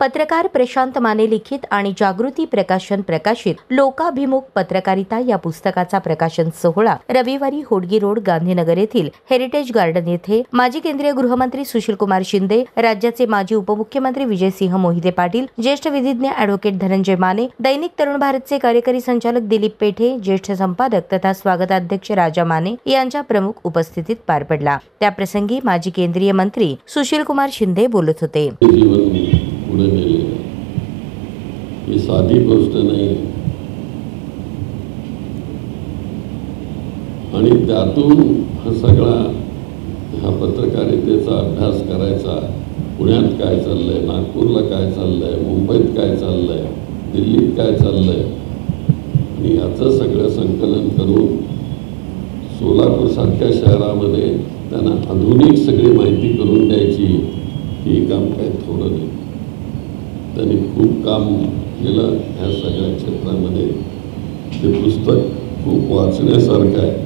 पत्रकार प्रशांत माने लिखित आणि जागृती प्रकाशन प्रकाशित लोकाभिमुख पत्रकारिता या पुस्तकाचा प्रकाशन सोहळा रविवारी होडगी रोड गांधीनगर येथील हेरिटेज गार्डन येथे माजी केंद्रीय गृहमंत्री सुशीलकुमार शिंदे, राज्याचे माजी उपमुख्यमंत्री विजयसिंह मोहिते पाटील, ज्येष्ठ विधिज्ञ ॲडव्होकेट धनंजय माने, दैनिक तरुण भारतचे कार्यकारी संचालक दिलीप पेठे, ज्येष्ठ संपादक तथा स्वागताध्यक्ष राजा माने यांच्या प्रमुख उपस्थितीत पार पडला। त्याप्रसंगी माजी केंद्रीय मंत्री सुशीलकुमार शिंदे बोलत होते। पुढे नेले ही साधी गोष्ट नाही आणि त्यातून हा सगळा पत्रकारितेचा अभ्यास करायचा। पुण्यात काय चाललंय, नागपूरला काय चाललंय, मुंबईत काय चाललंय, दिल्लीत काय चाललंय आणि याचं सगळं संकलन करून सोलापूर सारख्या शहरामध्ये त्यांना आधुनिक सगळी माहिती करून द्यायची ही काम काही थोडं नाही। त्यांनी खूप काम केलं ह्या सगळ्या क्षेत्रामध्ये। ते पुस्तक खूप वाचण्यासारखं आहे।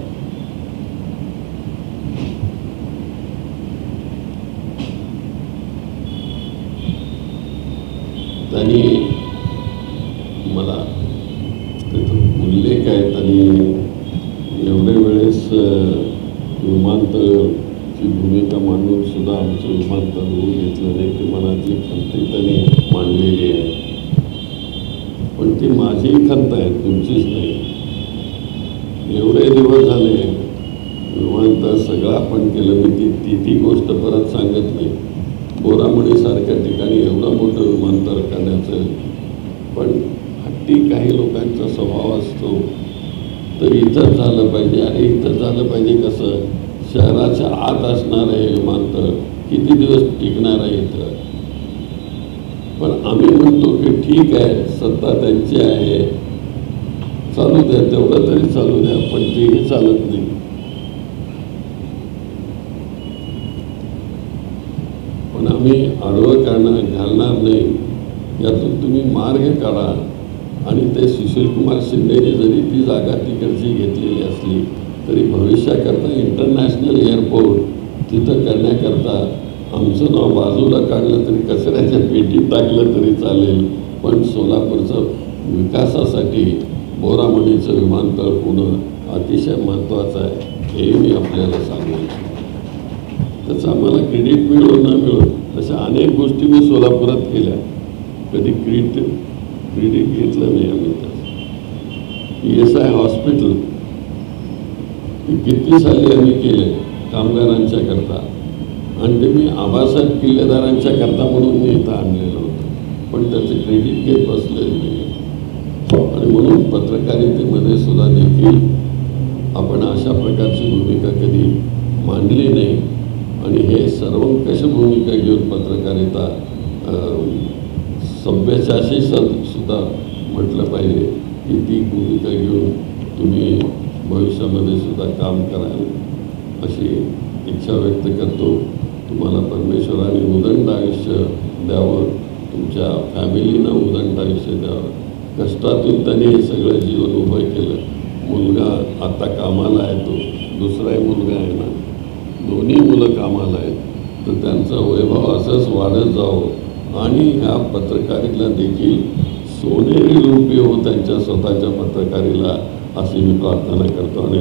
त्यांनी मला त्याचा उल्लेख आहे, त्यांनी एवढे वेळेस विमानतळाची भूमिका मांडून सुद्धा आमचं विमानतळ होऊ घेतलं नाही। ती मनातली खंत त्यांनी मांडलेली आहे, पण ती माझी खंत आहे, तुमचीच नाही। एवढे दिवस झाले विमानतळ सगळं आपण केलं, मी ती गोष्ट परत सांगत नाही। बोरामणीसारख्या ठिकाणी एवढं मोठं विमानतळ करण्याचं, पण हट्टी काही लोकांचा स्वभाव असतो, तर इथं झालं पाहिजे। अरे इथं झालं पाहिजे कसं? शहराच्या आत असणार आहे विमानतळ, किती दिवस टिकणार आहे इथं? पण आम्ही म्हणतो की ठीक आहे, सत्ता त्यांची आहे, चालू द्या, तेवढं तरी चालू द्या, पण तेही चालत नाही। पण आम्ही आडवं घालणार नाही, यातून तुम्ही मार्ग काढा। आणि ते सुशीलकुमार शिंदेने जरी ती जागा तिकडची घेतलेली असली तरी भविष्याकरता इंटरनॅशनल एअरपोर्ट तिथं करण्याकरता आमचं नाव बाजूला काढलं तरी, कचऱ्याच्या पेटीत टाकलं तरी चालेल, पण सोलापूरचं विकासासाठी बोरामणीचं विमानतळ होणं अतिशय महत्त्वाचं आहे, हे मी आपल्याला सांगू इच्छितो। त्याचं आम्हाला क्रेडिट मिळो न मिळो, तशा अनेक गोष्टी मी सोलापुरात केल्या, कधी क्रेडिट घेतलं नाही आम्ही। PSI हॉस्पिटल किती साली आम्ही केले कामगारांच्या करता, आणि ते मी आबासाहेब किल्लेदारांच्या करता म्हणून मी इथं आणलेलं होतं, पण त्याचं क्रेडिट घेत बसलेलं नाही। आणि म्हणून पत्रकारितेमध्ये सुद्धा देखील आपण अशा प्रकारची भूमिका कधी मांडली नाही। आणि हे सर्वंकष भूमिका घेऊन पत्रकारिता सभ्यताशी सुद्धा म्हटलं पाहिजे की ती भूमिका घेऊन तुम्ही भविष्यामध्ये सुद्धा काम कराल, अशी इच्छा व्यक्त करतो। तुम्हाला परमेश्वराने उदंड आयुष्य द्यावं, तुमच्या फॅमिलीनं उदंड आयुष्य द्यावं। कष्टातून त्यांनी हे सगळं जीवन उभं केलं। मुलगा आता कामाला आहे, तो दुसराही मुलगा आहे ना, दोन्ही मुलं कामाला आहेत, तर त्यांचा वैभव असंच वाढत जावं आणि ह्या पत्रकारीला देखील सोनेरी रूप येऊ त्यांच्या स्वतःच्या पत्रकारीला, अशी मी प्रार्थना करतो आणि